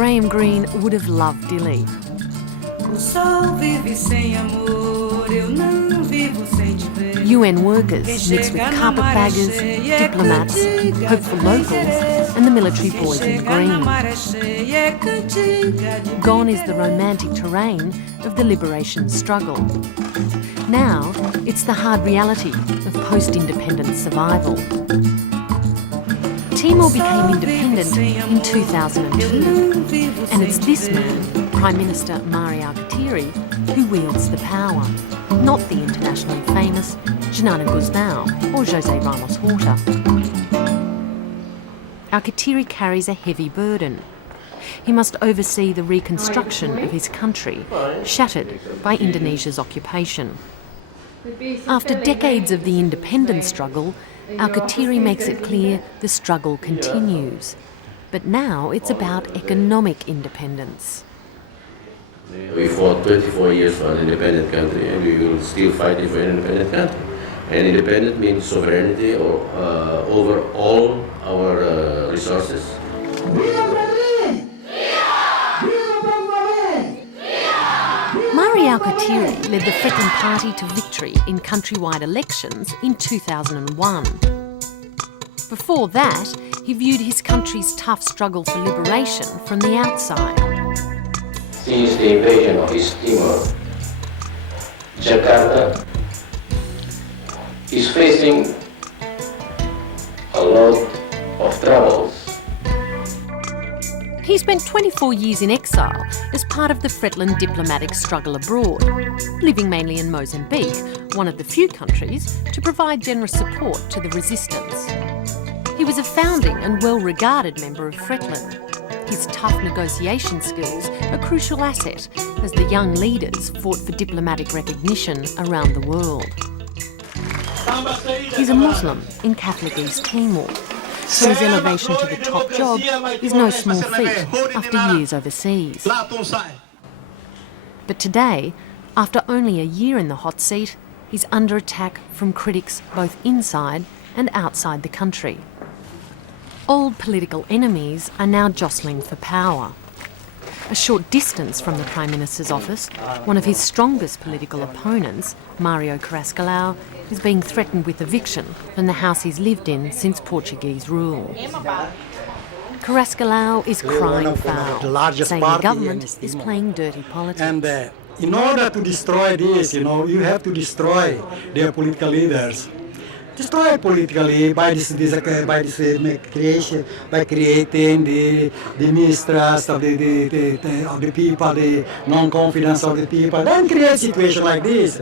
Graham Greene would have loved Dili. UN workers mixed with carpetbaggers, diplomats, hopeful locals and the military boys in green. Gone is the romantic terrain of the liberation struggle. Now it's the hard reality of post-independence survival. Timor became independent in 2002, and it's this man, Prime Minister Mari Alkatiri, who wields the power, not the internationally famous Xanana Gusmao or José Ramos Horta. Alkatiri carries a heavy burden. He must oversee the reconstruction of his country, shattered by Indonesia's occupation. After decades of the independence struggle, Alkatiri makes it clear the struggle continues. But now it's about economic independence. We fought 24 years for an independent country, and we will still fight for an independent country. And independent means sovereignty over all our resources. Mari Alkatiri led the Fretilin party to victory in countrywide elections in 2001. Before that, he viewed his country's tough struggle for liberation from the outside. Since the invasion of East Timor, Jakarta is facing a lot of troubles. He spent 24 years in exile as part of the Fretilin diplomatic struggle abroad, living mainly in Mozambique, one of the few countries to provide generous support to the resistance. He was a founding and well-regarded member of Fretilin. His tough negotiation skills a crucial asset as the young leaders fought for diplomatic recognition around the world. He's a Muslim in Catholic East Timor, so his elevation to the top job is no small feat after years overseas. But today, after only a year in the hot seat, he's under attack from critics both inside and outside the country. Old political enemies are now jostling for power. A short distance from the Prime Minister's office, one of his strongest political opponents, Mario Carrascolau, is being threatened with eviction from the house he's lived in since Portuguese rule. Carrascolau is crying foul, saying the government is playing dirty politics. And in order to destroy this, you have to destroy their political leaders. Destroy politically by creating the mistrust of the people, the non-confidence of the people, then create a situation like this.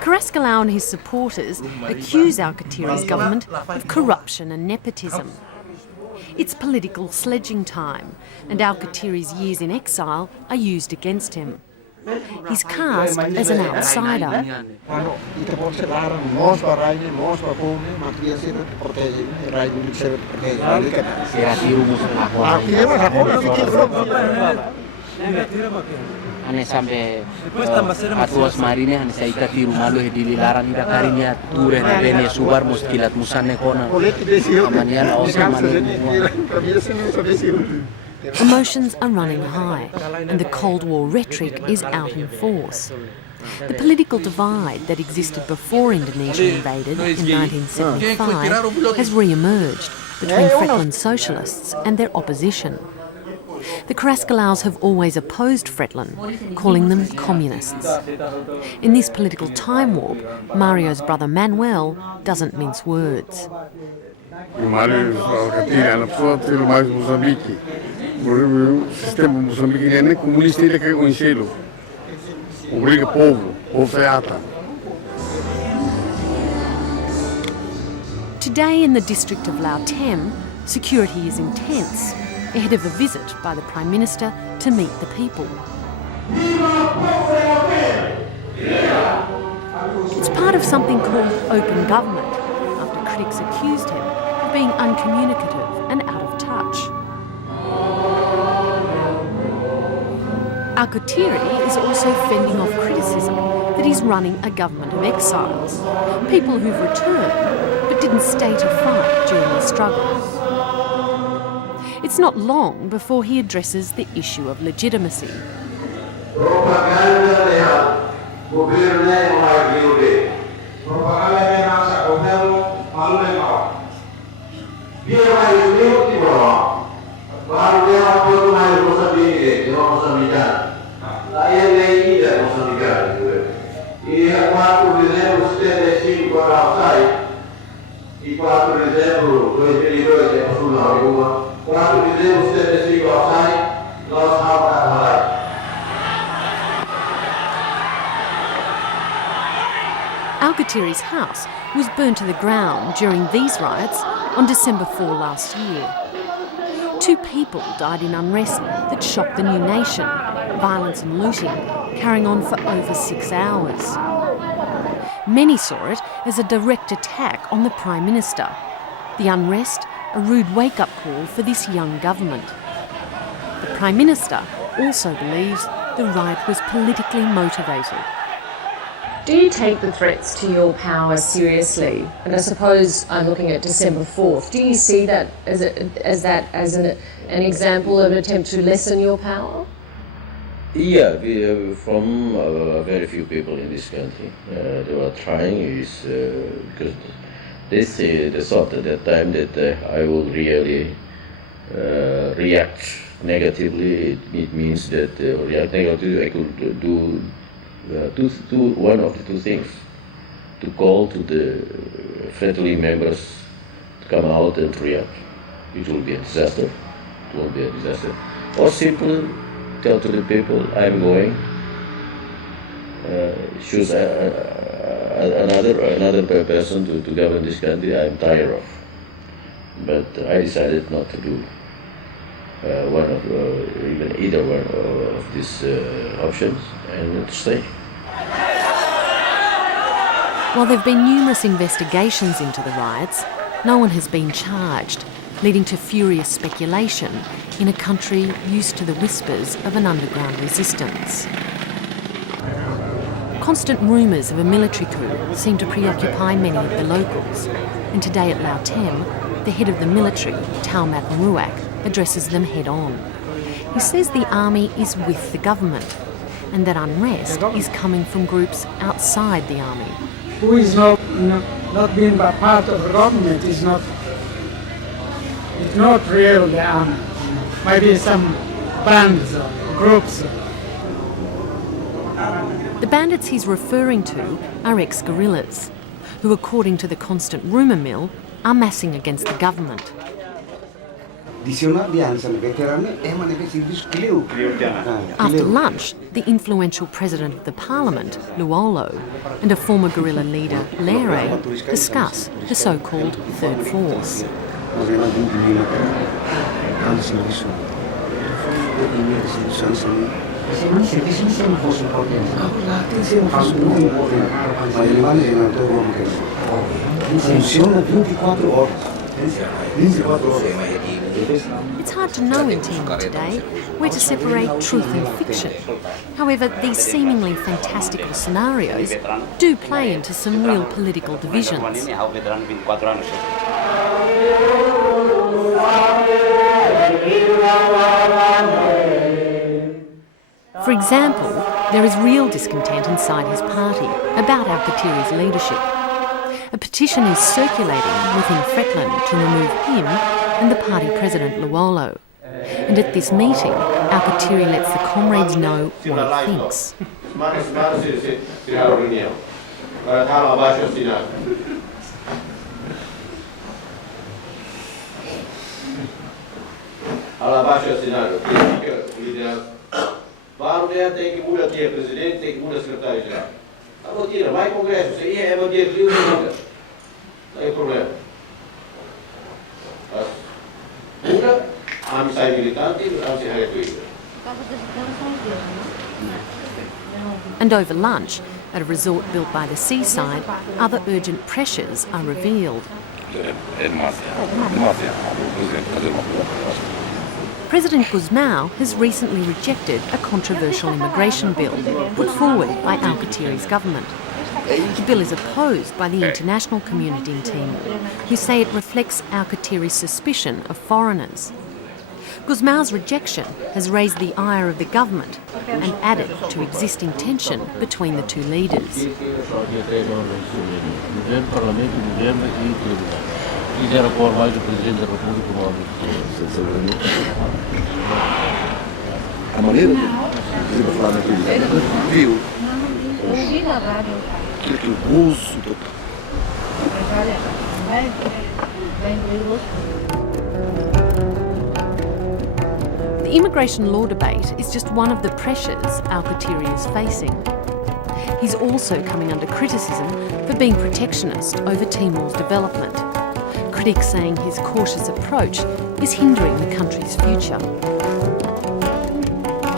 Carrascolau and his supporters accuse Alkatiri's government of corruption and nepotism. It's political sledging time, and Alkatiri's years in exile are used against him. He's cast as an outsider. Ane sampai atuas marine ane sa ikatiru malo dilarang ida karinya ture bene subar muskilat musanne kona amanian awsa Emotions are running high, and the Cold War rhetoric is out in force. The political divide that existed before Indonesia invaded in 1975 has re-emerged between Fretilin socialists and their opposition. The Carrascolaus have always opposed Fretilin, calling them communists. In this political time warp, Mario's brother Manuel doesn't mince words. Mari Alkatiri é uma pessoa de ser mais Moçambique. O sistema moçambique é nem comunista, ele quer conhecê-lo. Obriga o povo se ata. Today in the district of Lautem, security is intense, ahead of a visit by the Prime Minister to meet the people. It's part of something called open government, after critics accused him of being uncommunicative and out of touch. Alkatiri is also fending off criticism that he's running a government of exiles, people who've returned but didn't stay to fight during the struggle. It's not long before he addresses the issue of legitimacy. Alkatiri's house was burnt to the ground during these riots on December 4 last year. 2 people died in unrest that shocked the new nation, violence and looting carrying on for over 6 hours. Many saw it as a direct attack on the Prime Minister. The unrest, a rude wake-up call for this young government. The Prime Minister also believes the riot was politically motivated. Do you take the threats to your power seriously? And I suppose I'm looking at December 4th. Do you see that as an example of an attempt to lessen your power? Yeah, we from very few people in this country. They were trying is because they thought at that time that I will really react negatively. It means that react negatively I could do one of the 2 things: to call to the Fretilin members to come out and react. It will be a disaster. It won't be a disaster. Or simply tell to the people, I'm going. Choose another person to govern this country. I'm tired of. But I decided not to do either one of these options and to stay. While there have been numerous investigations into the riots, no one has been charged, leading to furious speculation in a country used to the whispers of an underground resistance. Constant rumours of a military coup seem to preoccupy many of the locals, and today at Lautem, the head of the military, Taumat Muak, addresses them head-on. He says the army is with the government, and that unrest is coming from groups outside the army. Who is not being part of the government is not real the army. Maybe some bands or groups. The bandits he's referring to are ex-guerrillas, who, according to the constant rumour mill, are massing against the government. After lunch, the influential president of the parliament, Luolo, and a former guerrilla leader, Lere, discuss the so-called Third Force. It's hard to know in Timor today where to separate truth and fiction. However, these seemingly fantastical scenarios do play into some real political divisions. For example, there is real discontent inside his party about Alkatiri's leadership. A petition is circulating within Fretilin to remove him and the party president Luolo. And at this meeting, Alkatiri lets the comrades know what he thinks. And over lunch, at a resort built by the seaside, other urgent pressures are revealed. President Guzmão has recently rejected a controversial immigration bill put forward by Alkatiri's government. The bill is opposed by the international community in Timor, who say it reflects Alkatiri's suspicion of foreigners. Guzmão's rejection has raised the ire of the government and added to existing tension between the two leaders. The immigration law debate is just one of the pressures Alkatiri is facing. He's also coming under criticism for being protectionist over Timor's development. Critics saying his cautious approach is hindering the country's future.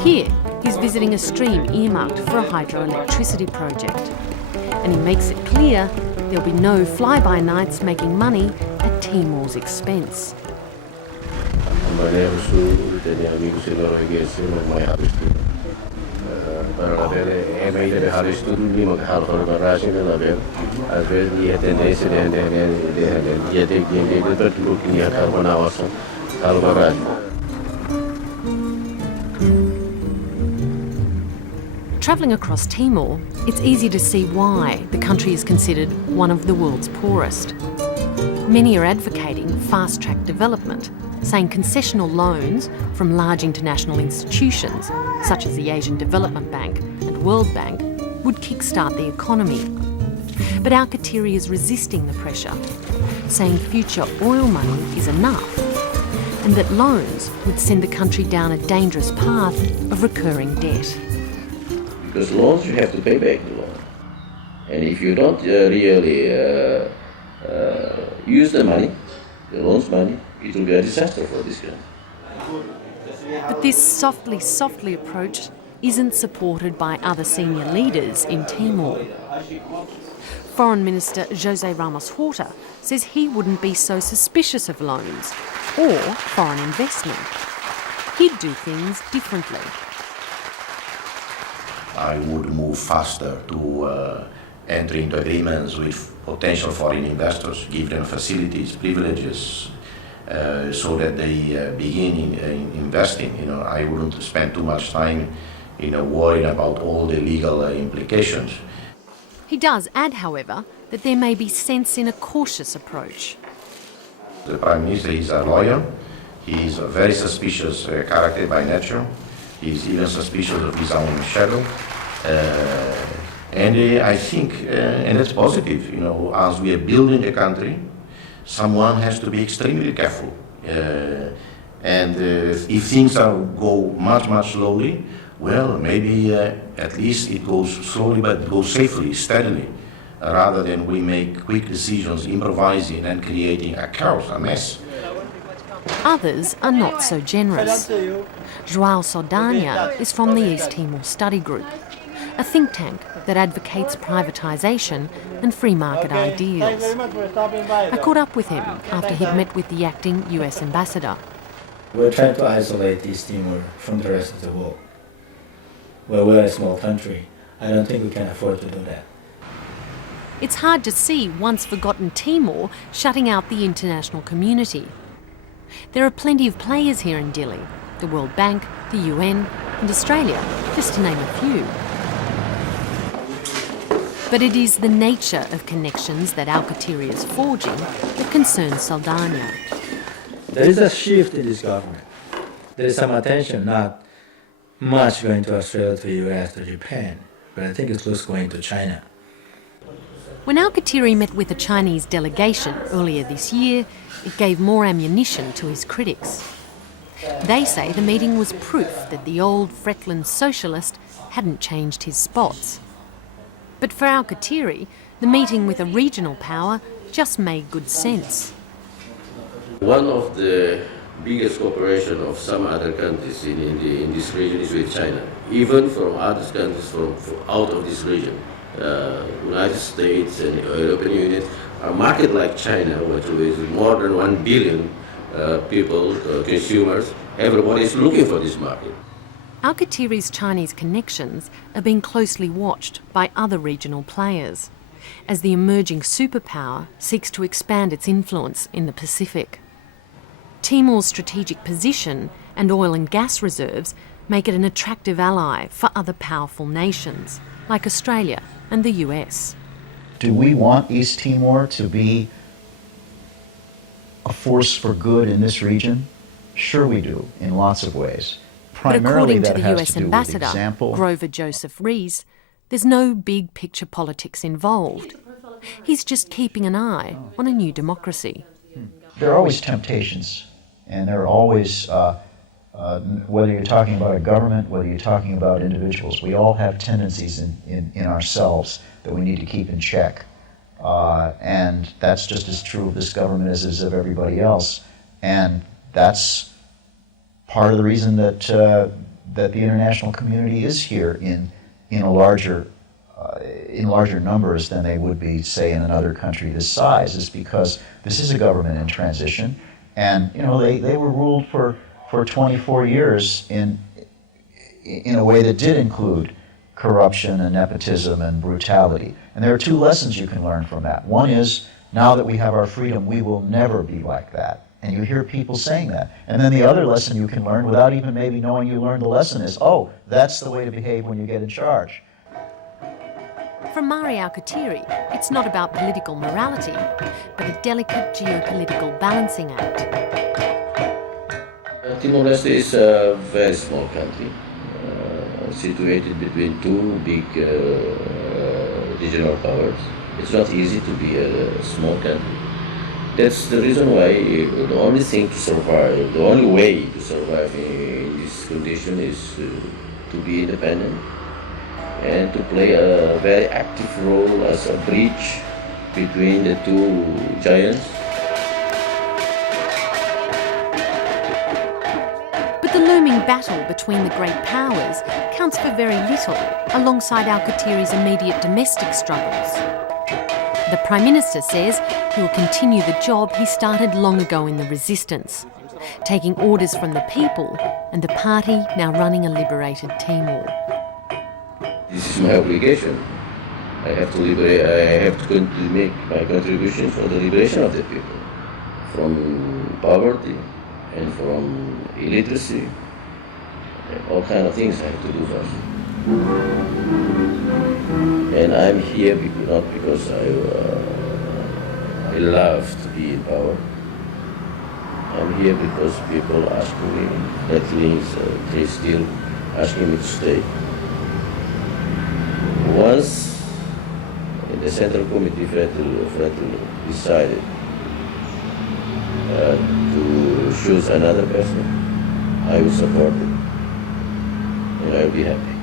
Here, he's visiting a stream earmarked for a hydroelectricity project. And he makes it clear there'll be no fly-by-nights making money at Timor's expense. Travelling across Timor, it's easy to see why the country is considered one of the world's poorest. Many are advocating fast-track development, saying concessional loans from large international institutions, such as the Asian Development Bank and World Bank, would kickstart the economy. But Alkatiri is resisting the pressure, saying future oil money is enough, and that loans would send the country down a dangerous path of recurring debt. Because loans, you have to pay back the loan. And if you don't really use the money, the loan's money, it will be a disaster for this country. But this softly approach isn't supported by other senior leaders in Timor. Foreign Minister José Ramos Horta says he wouldn't be so suspicious of loans or foreign investment. He'd do things differently. I would move faster to enter into agreements with potential foreign investors, give them facilities, privileges, so that they begin investing. I wouldn't spend too much time, worrying about all the legal implications. He does add, however, that there may be sense in a cautious approach. The Prime Minister is a lawyer. He is a very suspicious character by nature. He is even suspicious of his own shadow. And I think, and that's positive, as we are building a country, someone has to be extremely careful. And if things go much slowly, well, maybe at least it goes slowly, but it goes safely, steadily, rather than we make quick decisions, improvising and creating a chaos, a mess. Others are not so generous. João Saldanha is from the East Timor Study Group, a think tank that advocates privatisation and free market ideals. I caught up with him after he'd met with the acting US ambassador. We're trying to isolate East Timor from the rest of the world. Well, we're a small country. I don't think we can afford to do that. It's hard to see once forgotten Timor shutting out the international community. There are plenty of players here in Dili, the World Bank, the UN and Australia, just to name a few. But it is the nature of connections that Alkatiri is forging that concerns Saldanha. There is a shift in this government. There is some attention, not much going to Australia, to the US, to Japan, but I think it's close going to China. When Alkatiri met with a Chinese delegation earlier this year, it gave more ammunition to his critics. They say the meeting was proof that the old Fretilin socialist hadn't changed his spots. But for Alkatiri, the meeting with a regional power just made good sense. One of the biggest cooperation of some other countries in this region is with China, even from other countries from out of this region. United States and European Union, a market like China, which is more than 1 billion people, consumers, everybody is looking for this market. Alkatiri's Chinese connections are being closely watched by other regional players as the emerging superpower seeks to expand its influence in the Pacific. Timor's strategic position and oil and gas reserves make it an attractive ally for other powerful nations, like Australia and the US. Do we want East Timor to be a force for good in this region? Sure we do, in lots of ways. But Primarily according to that the has US to do with ambassador, example. Grover Joseph Rees, there's no big picture politics involved. He's just keeping an eye on a new democracy. There are always temptations, and there are always, whether you're talking about a government, whether you're talking about individuals, we all have tendencies in ourselves that we need to keep in check. And that's just as true of this government as is of everybody else. And that's part of the reason that that the international community is here in larger numbers than they would be, say, in another country this size, is because this is a government in transition, and they were ruled for 24 years in a way that did include corruption and nepotism and brutality. And there are two lessons you can learn from that. One is, now that we have our freedom, we will never be like that. And you hear people saying that. And then the other lesson you can learn, without even maybe knowing you learned the lesson, is, oh, that's the way to behave when you get in charge. For Mari Alkatiri, it's not about political morality, but a delicate geopolitical balancing act. Timor-Leste is a very small country, situated between two big regional powers. It's not easy to be a small country. That's the reason why the only thing to survive, the only way to survive in this condition is to be independent and to play a very active role as a bridge between the two giants. But the looming battle between the great powers counts for very little alongside Alkatiri's immediate domestic struggles. The Prime Minister says he will continue the job he started long ago in the resistance, taking orders from the people and the party now running a liberated Timor. This is my obligation. I have to make my contribution for the liberation of the people from poverty and from illiteracy. All kind of things I have to do first. And I'm here not because I love to be in power. I'm here because people ask me, that means they still asking me to stay. Once in the Central Committee, Fretilin decided to choose another person, I will support it, and I will be happy.